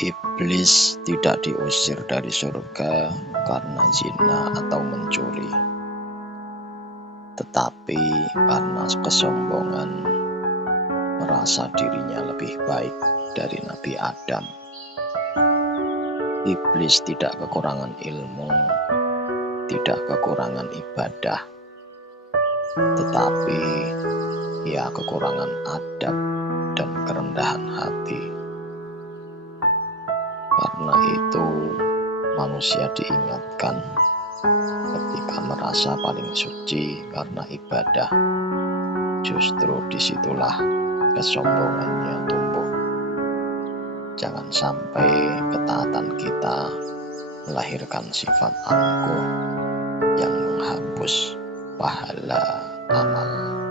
Iblis tidak diusir dari surga karena zina atau mencuri, tetapi karena kesombongan merasa dirinya lebih baik dari Nabi Adam. Iblis tidak kekurangan ilmu, tidak kekurangan ibadah, tetapi ia kekurangan adab dan kerendahan hati. Karena itu manusia diingatkan ketika merasa paling suci karena ibadah, justru disitulah kesombongannya tumbuh. Jangan sampai ketaatan kita melahirkan sifat angkuh yang menghapus pahala amal.